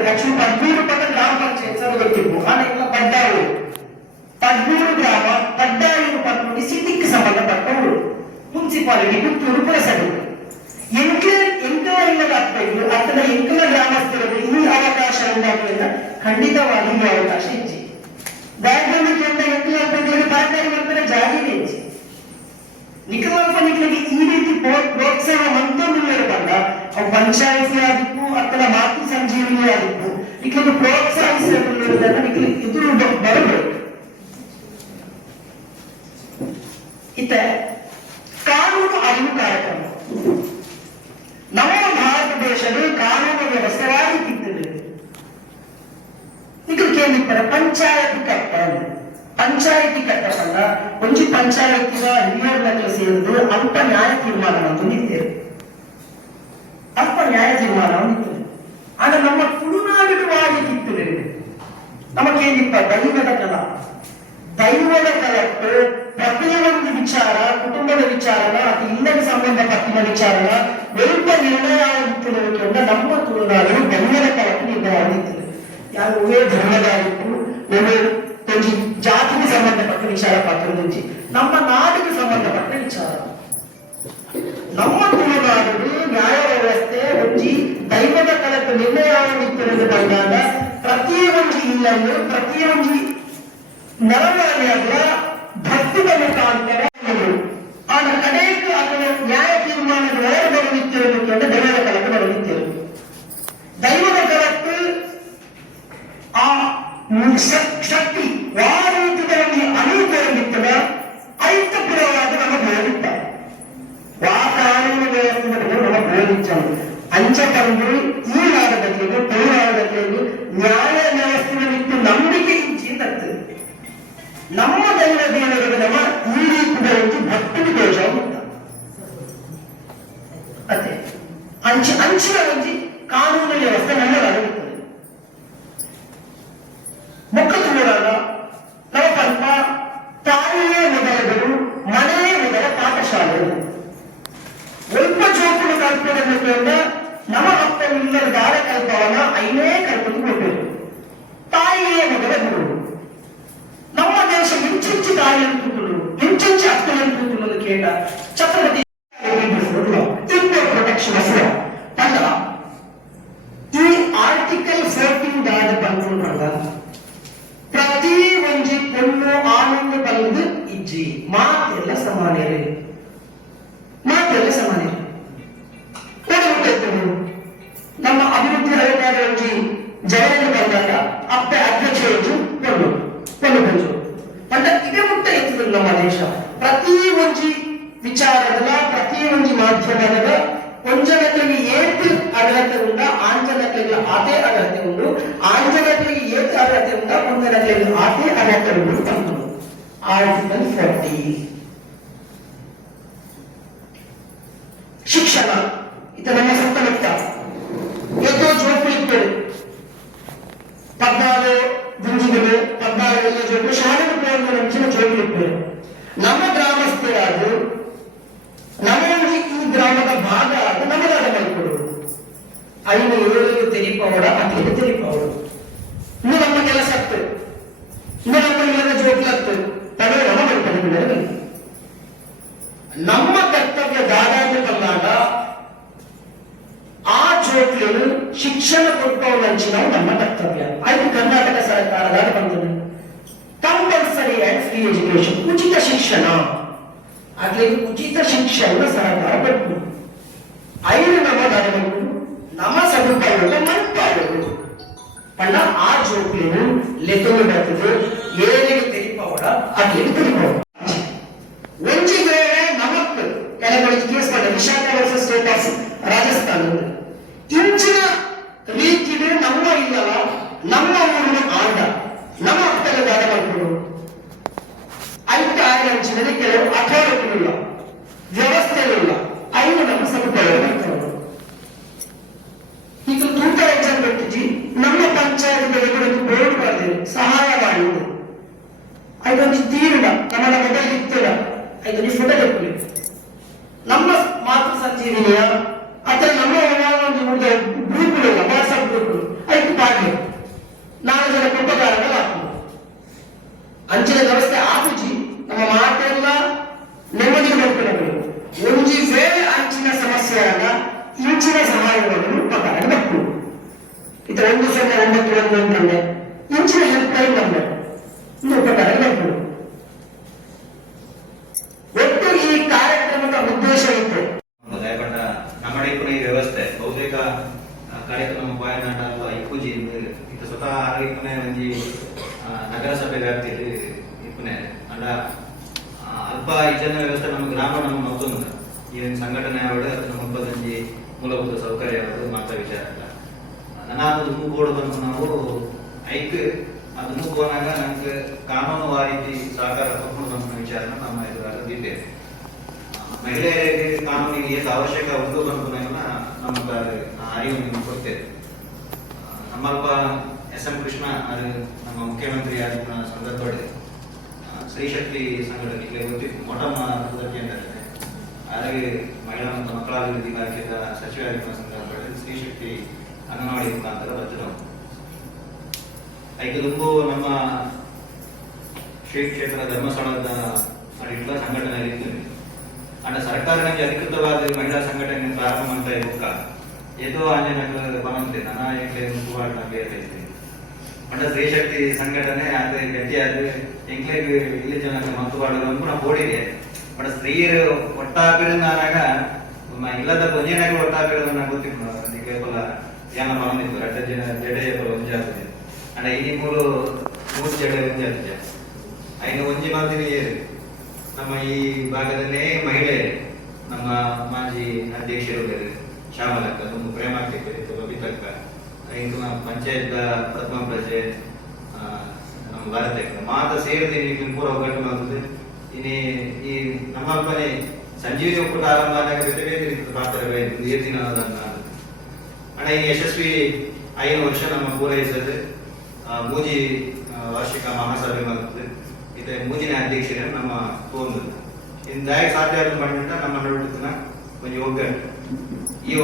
Actually ಪದ್ಮೂರು ಪದ ಗ್ರಾಮ panchayat sir ಗೊತ್ತಿತ್ತು ಆನೆಲ್ಲ ಬಡ್ಡಾಳು ಪದ್ಮೂರು ಗ್ರಾಮ ಬಡ್ಡಾಳು ಪದ್ಮೂರು ಸಿಟಿಗೆ ಸಂಬಂಧಪಟ್ಟ ಊರು ಮುನ್ಸಿಪಾಲಿಟಿ ಪುತ್ತೂರು ಪುರಸಭೆ ಎಂಕಲ ಎಂಕಲ ಇಲ್ಲದ ಅಪ್ಪಗಳು ಅಥವಾ ಎಂಕಲ ಗ್ರಾಮಸ್ಥರಿಗೆ ಈ ಅವಕಾಶ ಉಂಟಾಗುವುದರಿಂದ ಖಂಡಿತವಾಗಿ ಈ ಅವಕಾಶ ಹೆಚ್ಚಿ ಬ್ಯಾಗ್ರೌಂಡ್ ಕೇಂದ್ರ ಎಂಕಲ ಅಪ್ಪಗಳಿಗೆ ಪಾರ್ಟನರ್ ಮಾಡ್ತಾರೆ ಜಾಗಿನೇ ಹೆಚ್ಚಿ ನಿಖಲಪನಿಗಳಿಗೆ ಈ ರೀತಿ ಪ್ರೋ- ಪ್ರೋತ್ಸಾಹ ಮಂತೊಂದು ಬಂದ ಅವು ಪಂಚಾಯತಿ ಆಗಿತ್ತು ಅಥವಾ ಮಾತು ಸಂಜೀವಿನಿ ಆಗಿತ್ತು ನಿಖಲಿಗೆ ಪ್ರೋತ್ಸಾಹಿಸಿರುವುದನ್ನು ಇದು ಬರಬೇಕು. ಇತ ಕಾನೂನು ಅರಿವು ಕಾರ್ಯಕ್ರಮ. ನಮ್ಮ ಭಾರತ ದೇಶದ ಕಾನೂನು ವ್ಯವಸ್ಥೆಯಾಗಿ ತಿದ್ದಿದೆ ಈಗ ಕೇಳಿಪ್ಪರ ಪಂಚಾಯತಿ ಕಟ್ಟ ಪಂಚಾಯತಿ ಒಂದು ಒಂಜಿ ಹಿರಿಯರ ಹಿರಿಯರ್ನಕ್ಕೆ ಸೇರಿದ್ದು ಅಲ್ಪ ನ್ಯಾಯ ತೀರ್ಮಾನ ನ್ಯಾಯ ತೀರ್ಮಾನವನ್ನು ಇತ್ತು ಆಗ ನಮ್ಮ ತುಳುನಾಡಿನವಾಗಿ ಕಿತ್ತು ನಮಗೇನಿಪ್ಪ ದೈವದ ಕಲ. ದೈವದ ಕಲಕ್ಕೆ ಪ್ರತಿಯೊಂದು ವಿಚಾರ, ಕುಟುಂಬದ ವಿಚಾರನ ಅದು ಇಲ್ಲದ ಸಂಬಂಧಪಟ್ಟಿನ ವಿಚಾರನ ವೆಲ್ಪ ನಿರ್ಣಯ ಆಗಿರುವುದರಿಂದ ನಮ್ಮ ತುಳುನಾಡಿನ ದೈವದ ಕಲಕ್ಕೆ ನಿರ್ಣಯವಾಗಿತ್ತು ಯಾರು ಒಳ್ಳೆ ಧರ್ಮದಾಗಿತ್ತು ಕೊಂಚಿ ಜಾತಿಗೆ ಸಂಬಂಧಪಟ್ಟ ವಿಚಾರ ಪಾತ್ರ ನಮ್ಮ ನಾಡಿಗೆ ಸಂಬಂಧಪಟ್ಟ ಪ್ರತಿಯೊಂದು ಇಲ್ಲನ್ನು ಪ್ರತಿಯೊಂದು ನರನಾಡಿಯಾಗ ಭಕ್ತಿಯ ಮುಖಾಂತರ ನಮ್ಮ ದೈವ ದೇವರಿಗೆ ನಮ್ಮ ಈ ರೀತಿಯಲ್ಲಿ ಭಕ್ತಿ ದೋಷ ಉಂಟ ಅದೇ ಅಂಚ ಅಂಚಿನ ಒಂಜಿ ಅಂತುಗಳು ಕೇಳ ಛತ್ರಪತಿ ಪ್ರೊಟೆಕ್ಷನ್ ಹೆಸರು ಅಲ್ಲ ಈ ಆರ್ಟಿಕಲ್ ಫೋರ್ಟೀನ್ ದಾದ ಬಂದ್ಕೊಂಡಾಗ ಪ್ರತಿ ಒಂಜಿ ಪೊಣ್ಣು ಆನಂದ ಬಂದು ಇಜ್ಜಿ ಮಾತೆಲ್ಲ ಸಮಾನರೇ ಮಾತೆಲ್ಲ ಸಮಾನರೇ ಕೊಡುತ್ತದ್ದು ನಮ್ಮ ಅಭಿವೃದ್ಧಿ ಹರಿದಾದ ಒಂಜಿ ಜನರಿಗೆ ಬಂದಾಗ ಅಪ್ಪೆ ಅಧ್ಯಕ್ಷರು ಕೊಂಡು ಕೊಂಡು ಬಂದು ಪಂಡ ಇದೇ ಮುಟ್ಟ ಎತ್ತದ ನಮ್ಮ ದೇಶ ಪ್ರತಿ ಒಂಜಿ ವಿಚಾರದಲ ಪ್ರತಿ ಒಂಜಿ ಮಾಧ್ಯಮದ ಒಂಜನಗಳಿಗೆ ಏತು ಅರ್ಹತೆ ಉಂಡ ಆಂಜನಗಳಿಗೆ ಅದೇ ಅರ್ಹತೆ ಉಂಡು ಆಂಜನಗಳಿಗೆ ಏತು ಅರ್ಹತೆ ಉಂಡ ಒಂಜನಗಳಿಗೆ ಅದೇ ಅರ್ಹತೆ ಉಂಡು ತಂದು ಆರ್ಟಿಕಲ್ ಫೋರ್ಟಿ ಶಿಕ್ಷಣ ಇತ ನಮ್ಮ ಐದು ಏಳು ತೆರಿಪವಡ ಹದಿನೈದು ತೆರಿಪವಡು ಇನ್ನು ನಮ್ಮ ಕೆಲಸ ಹತ್ತು ಇನ್ನು ನಮ್ಮ ಇಲ್ಲದ ಜೋಕ್ಲತ್ತು ತಡೆ ನಮ್ಮ ಮಲ್ಕೊಂಡು ನಮ್ಮ ಕರ್ತವ್ಯ ದಾದಾಂತ ಬಂದಾಗ ಆ ಜೋಕ್ಲಿಗಳು ಶಿಕ್ಷಣ ಕೊಟ್ಟವನ್ನ ಹಂಚಿನವು ನಮ್ಮ ಕರ್ತವ್ಯ ಅದು ಕರ್ನಾಟಕ ಸರ್ಕಾರದ ಬಂದಿದೆ ಕಂಪಲ್ಸರಿ ಅಂಡ್ ಫ್ರೀ ಎಜುಕೇಶನ್ ಉಚಿತ ಶಿಕ್ಷಣ ಆಗ್ಲಿ ಉಚಿತ ಶಿಕ್ಷಣ ಸರ್ಕಾರ ಕೊಟ್ಟು ಸದುಪಾಯಗಳು ಮಲ್ಪಾಡುಗಳು ಪಂಡ ಆ ಜೋಕ್ಲಿನು ಲೆಕ್ಕಲು ಬರ್ತದೆ ಏನಿಗೆ ತೆರಿಪವಡ ಅಗ್ಲಿಗೆ ತೆರಿಪವಡ ಒಂಜಿ ವೇಳೆ ನಮಕ್ ಕೆಲಗಳಿಗೆ ಕೇಸ್ ಮಾಡಿದ Vishaka versus state of Rajasthan ನಮ್ಮ ಮಾತೃ ಸಂಜೀವಿನಿಯ ಅಥವಾ ನಮ್ಮ ಒಂದು ಗ್ರೂಪ್ಗಳಿಲ್ಲ ವಾಟ್ಸ್ಆಪ್ ಗ್ರೂಪ್ಗಳು ಐದು ಪಾಠ ಒಂಬತ್ತು ಒಂದು ಅಂತಂದೆ ಇಂಚಿನ ಹೆಲ್ಪ್ ಲೈನ್ ನಂಬರ್ ಇದು ಉಪಕಾರ ಬರ್ಬೋದು ಒಟ್ಟು ಈ ಕಾರ್ಯಕ್ರಮದ ಉದ್ದೇಶ ಇತ್ತು ದಯಪಟ್ಟ ನಮ್ಮ ಇಪ್ಪನ ಈ ವ್ಯವಸ್ಥೆ ಬಹುತೇಕ ಆ, ಕಾರ್ಯಕ್ರಮ ಪಾಯನಾಟ ಅಲ್ಲ ಇಪ್ಪುಜಿ ಇದು ಸ್ವತಃ ಇಪ್ಪನೆ ಒಂಜಿ ಆ, ನಗರಸಭೆ ವ್ಯಾಪ್ತಿಯಲ್ಲಿ ಆ, ಅಲ್ಪ ಇಜನ ವ್ಯವಸ್ಥೆ ನಮ್ಮ ಗ್ರಾಮ ನಮ್ಮ ಮತ್ತೊಂದು. ಈ ಒಂದು ಸಂಘಟನೆ ಆವಡು ಅದನ್ನ ಮುಪ್ಪತ್ತಂಜಿ ಮೂಲಭೂತ ಸೌಕರ್ಯ ಆವಡು ಮಾತ್ರ ವಿಚಾರ ಅಲ್ಲ. ನಾನು ದುಮ್ಮು ಬೋರ್ಡ್ ಬಂದು ನಾವು ಐಕ್ ಅದನ್ನು ಹೋದಾಗ ನಮ್ಗೆ ಕಾನೂನು ರೀತಿ ಸಹಕಾರ ತಗೊಂಡು ನಮ್ಮ ವಿಚಾರನ ನಮ್ಮ ಎದುರಾಗದಿದ್ದೇವೆ ಮಹಿಳೆಯರಿಗೆ ಕಾನೂನಿಗೆ ಎಷ್ಟು ಅವಶ್ಯಕ ಉಂಟು ಬಂತು ನಮ್ಮ ಅರಿವು ನಿಮ್ಗೆ ಕೊಡ್ತೇವೆ ಆ, ನಮ್ಮಲ್ಪ ಎಸ್ ಎಂ ಕೃಷ್ಣ ಅದು ನಮ್ಮ ಮುಖ್ಯಮಂತ್ರಿ ಆದ ಸಂದರ್ಭದಲ್ಲಿ ಸ್ತ್ರೀಶಕ್ತಿ ಸಂಘಟನೆಗೆ ಗೊತ್ತಿತ್ತು ಮೊಟಮ ಅಂತ ಹಾಗೆ ಮಹಿಳಾ ಮತ್ತು ಮಕ್ಕಳ ಅಭಿವೃದ್ಧಿ ಇಲಾಖೆಯ ಸಚಿವಾಲಯ ಸಂದರ್ಭದಲ್ಲಿ ಸ್ತ್ರೀಶಕ್ತಿ ಅಂಗನವಾಡಿ ಮುಖಾಂತರ ಬರ್ತಿರೋ ಐದು ನಮ್ಮ ಶ್ರೀ ಕ್ಷೇತ್ರ ಧರ್ಮಸ್ಥಳದ ಅಡಿಗಳ ಸಂಘಟನೆ ಇರ್ತದೆ ಅಂಡ ಸರ್ಕಾರ ಅಧಿಕೃತವಾದ ಮಹಿಳಾ ಸಂಘಟನೆ ಪ್ರಾರಂಭ ಮಾಡ್ತಾ ಇರುವಾಗ ಏದೋ ಆಂಜನಗಳು ಬಂದಿದೆ ನನ್ನ ಎಂಟ್ಲೆ ಮುಖವಾಡ ಬೇರೆ ಸ್ತ್ರೀ ಸ್ತ್ರೀಶಕ್ತಿ ಸಂಘಟನೆ ಅದೇ ಗಟ್ಟಿಯಾದ್ರೆ ವಿಲೇಜ್ ಇಲ್ಲಿ ಜನ ಮಂತುವಾಡಗಳು ನಾವು ಬೋಡಿದೆ ಬಟ್ ಸ್ತ್ರೀಯರು ಒಟ್ಟಾಗಿರುವಾಗ ಇಲ್ಲದ ಗೊಂಜಿನಾಗ ನಾನು ಗೊತ್ತಿಲ್ಲ. ಅದಕ್ಕೆ ಕೇವಲ ಏನ ಬಂದಿತ್ತು ಅಡ್ಡ ಜನ, ಜಡೆ ಒಂಜಿ ಆಗ್ತದೆ ಅಂಡ ಈ ಮೂರು ಮೂರು ಜಡೆ ಒಂಜಾಗ್ತದೆ ಐನು ಒಂಜಿ ಮಾತಿನ ಏರು ನಮ್ಮ ಈ ಭಾಗದಲ್ಲೇ ಮಹಿಳೆ ನಮ್ಮ ಮಾಜಿ ಅಧ್ಯಕ್ಷರು ಬೇರೆ ಶ್ಯಾಮಲಕ್ಕ ನಮ್ಮ ಪ್ರೇಮಕ್ಕೆ ಕರೀತು ಬಬಿತಕ್ಕ ನಮ್ಮ ಪಂಚಾಯತ್ ಪ್ರಥಮ ಪ್ರಜೆ ನಮ್ಮ ಭಾರತ ಮಾತ ಸೇರಿದೆ ಇಲ್ಲಿ ಪೂರ ಒಗ್ಗಟ್ಟು ಮಾಡ್ತದೆ ಇನ್ನೇ ಈ ನಮ್ಮ ಅಲ್ಪನೆ ಸಂಜೀವಿನಿ ಒಕ್ಕೂಟ ಆರಂಭ ಆದಾಗ ಬೇರೆ ಬೇರೆ ರೀತಿಯ ಪಾತ್ರವೇ ದಿನ ಅಣ್ಣ, ಈ ಯಶಸ್ವಿ ಐದು ವರ್ಷ ನಮ್ಮ ಪೂರೈಸಿದ್ರೆ ಮೂಜಿ ವಾರ್ಷಿಕ ಮಹಾಸಭೆ ಮಾಡುತ್ತೆ ಇದೆ ಮೂಜಿನ ಅಧ್ಯಕ್ಷರೇ ನಮ್ಮ ತೋಂದು ಇಂದ ಸಾಧ್ಯ ಆದ ಮಾಡಿಬಿಟ್ಟ ನಮ್ಮ ನಡುವಿನ ಒಂದು ಒಗ್ಗಟ್ಟು ಈ